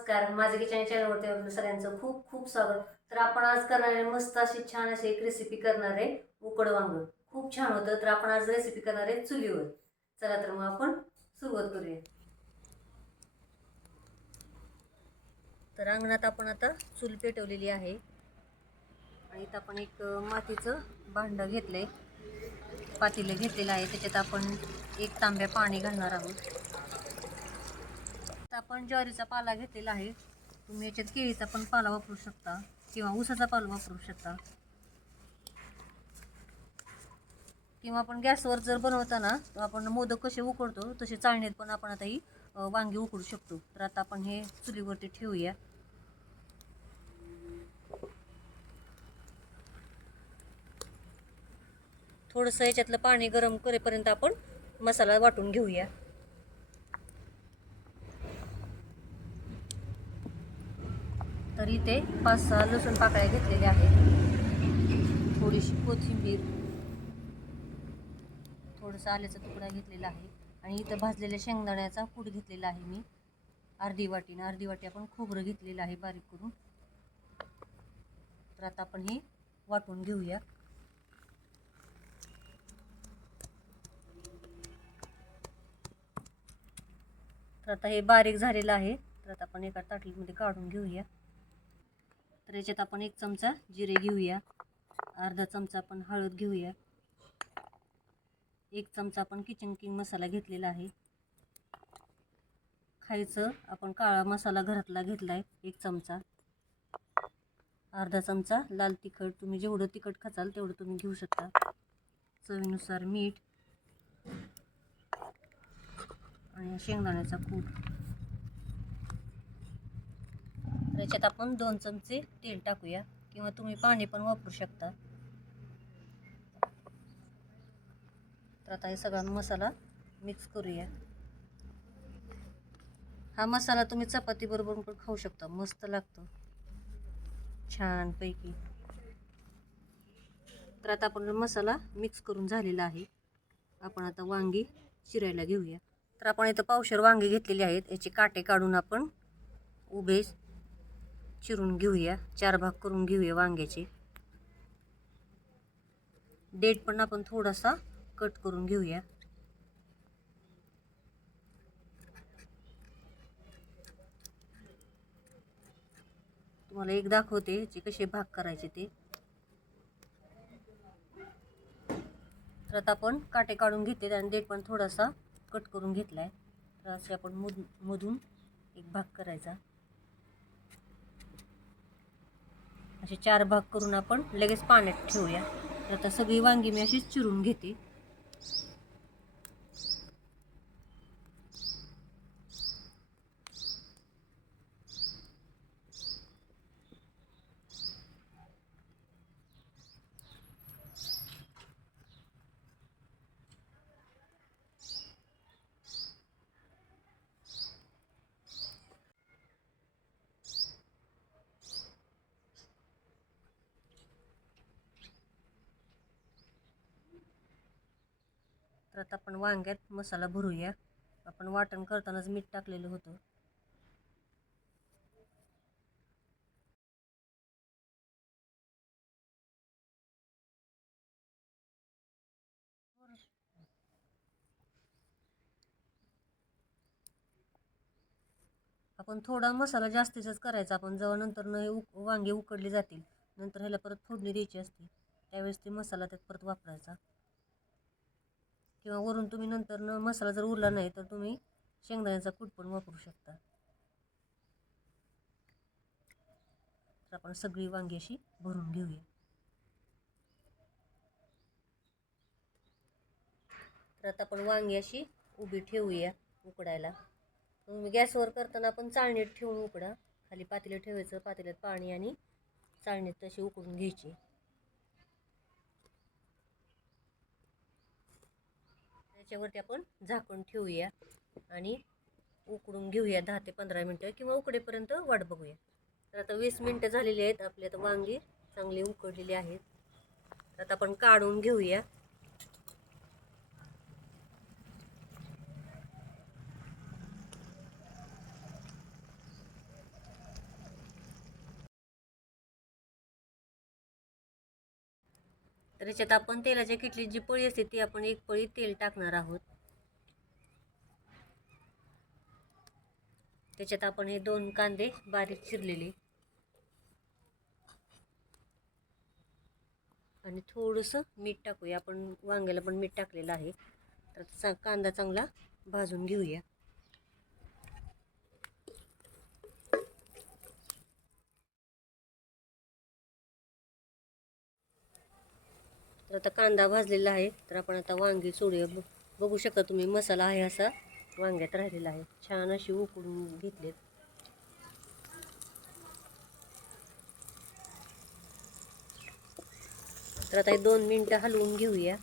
नमस्कार. माझे किचन चॅनलवरती आपलं सगळ्यांचं खूप खूप स्वागत. तर आपण आज करणार आहे मस्त अशी छान अशी एक रेसिपी करणार आहे उकड वांग. खूप छान होतं. तर आपण आज रेसिपी करणार आहे चुलीवर. चला तर मग आपण सुरुवात करूया. तर अंगणात आपण आता चूल पेटवलेली आहे. आणि इथं आपण एक मातीचं भांडं घेतलंय. पातीलं घेतलेलं आहे. त्याच्यात आपण एक तांब्या पाणी घालणार आहोत. आपण ज्वारीचा पाला घेतलेला आहे तुम्ही याच्यात केळीचा पण पाला वापरू शकता किंवा ऊसाचा पाला वापरू शकता. किंवा आपण गॅसवर जर बनवताना तर आपण मोदक कसे उकडतो तसे चाळणीत पण आपण आता ही वांगी उकडू शकतो. तर आता आपण हे चुलीवरती ठेवूया. थोडंसं याच्यातलं पाणी गरम करेपर्यंत आपण मसाला वाटून घेऊया. तर इथे पाच सहा लसूण पाकळ्या घेतलेल्या आहेत. थोडीशी कोथिंबीर थोडंसं आल्याचा तुकडा घेतलेला आहे. आणि इथं भाजलेल्या शेंगदाण्याचा कूट घेतलेला आहे मी. अर्धी वाटीनं अर्धी वाटी आपण खोबरं घेतलेलं आहे बारीक करून. तर आता आपण हे वाटून घेऊया. तर आता हे बारीक झालेलं आहे. तर आता आपण एका ताटलीमध्ये काढून घेऊया. तर याच्यात आपण एक चमचा जिरे घेऊया. अर्धा चमचा आपण हळद घेऊया. एक चमचा आपण किचन किंग मसाला घेतलेला आहे. खायचं आपण काळा मसाला घरातला घेतला आहे एक चमचा. अर्धा चमचा लाल तिखट तुम्ही जेवढं तिखट खाचाल तेवढं तुम्ही घेऊ शकता. चवीनुसार मीठ आणि शेंगदाण्याचा कूट. याच्यात आपण दोन चमचे तेल टाकूया. किंवा तुम्ही पाणी पण वापरू शकता. तर आता हे सगळा मसाला मिक्स करूया. हा मसाला तुम्ही चपाती बरोबर पण खाऊ शकता. मस्त लागतो. छानपैकी. तर आता आपण मसाला मिक्स करून झालेला आहे. आपण आता वांगी चिरायला घेऊया. तर आपण इथं पावशर वांगे घेतलेले आहेत. याचे काटे काढून आपण उभे चिरून घेऊया. चार भाग करून घेऊया वांग्याचे. डेट पण आपण थोडासा कट करून घेऊया. तुम्हाला एक दाखवते याचे कसे भाग करायचे ते. तर आता आपण काटे काढून घेतले आणि डेट पण थोडासा कट करून घेतला आहे तर असे आपण मधून मधून एक भाग करायचा. असे चार भाग करून आपण लगेच पाण्यात ठेवूया. तर आता सगळी वांगी मी अशीच चिरून घेते. तर आता आपण वांग्यात मसाला भरूया. आपण वाटण करतानाच मीठ टाकलेलं होतं. आपण थोडा मसाला जास्तीचाच करायचा. आपण जेव्हा नंतर न हे उक वांगे उकडले जातील नंतर ह्याला परत फोडणी द्यायची असते त्यावेळेस ते मसाला त्यात परत वापरायचा. किंवा वरून तुम्ही नंतर न मसाला जर उरला नाही तर तुम्ही शेंगदाण्याचा कूट पण वापरू शकता. तर आपण सगळी वांगी अशी भरून घेऊया. तर आता आपण वांगी अशी उभी ठेवूया उकडायला. तुम्ही गॅसवर करताना आपण चाळणीत ठेवून उकडा. खाली पातेलं ठेवायचं पातेल्यात पाणी आणि चाळणीत तशी उकडून घ्यायची. त्याच्यावरती आपण झाकून ठेवूया आणि उकडून घेऊया दहा ते पंधरा मिनटं किंवा उकडेपर्यंत वाट बघूया. तर आता वीस मिनटं झालेली आहेत आपली. आता वांगी चांगली उकडलेली आहेत. आता आपण काढून घेऊया. तर याच्यात आपण तेलाच्या किटलीत जी पळी असते ती आपण एक पळी तेल टाकणार आहोत. त्याच्यात आपण हे दोन कांदे बारीक चिरलेले. आणि थोडंसं मीठ टाकूया. आपण वांग्याला पण मीठ टाकलेलं आहे. तर चा कांदा चांगला भाजून घेऊया. तर आता कांदा भाजलेला आहे. तर आपण आता वांगी सोडूया ब- बघू शकता तुम्ही मसाला आहे असा. वांग्यात राहिलेला आहे. छान अशी उकडून घेतलेत. तर आता हे दोन मिनटं हलवून घेऊया.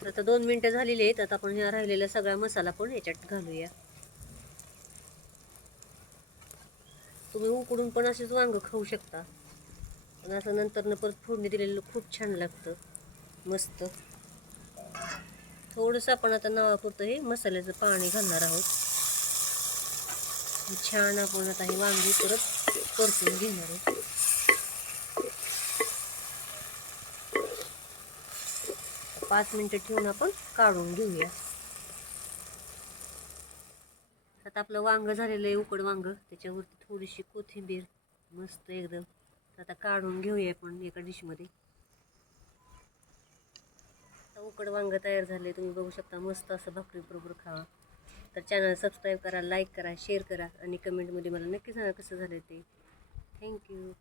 तर आता दोन मिनटं झालेली आहेत. आता आपण ह्या राहिलेला सगळा मसाला पण याच्यात घालूया. तुम्ही उकडून पण असेच वांगं खाऊ शकता. पण असं नंतर परत फोडणी दिलेलं खूप छान लागतं. मस्त. थोडंसं आपण आता नावापुरतं हे मसाल्याचं पाणी घालणार आहोत. छान आपण आता हे वांगी परत परतून घेणार आहोत. पाच मिनटं ठेवून आपण काढून घेऊया. आता आपलं वांग झालेलं आहे उकड वांग. त्याच्यावरती थोडीशी कोथिंबीर मस्त एकदम. आता काढून घेऊया आपण एका डिशमध्ये. आता उकड वांग तयार झाले तुम्ही बघू शकता मस्त असं भाकरी बरोबर खावा. तर चॅनल सबस्क्राईब करा लाईक करा शेअर करा आणि कमेंटमध्ये मला नक्की सांगा कसं झालं ते. थँक्यू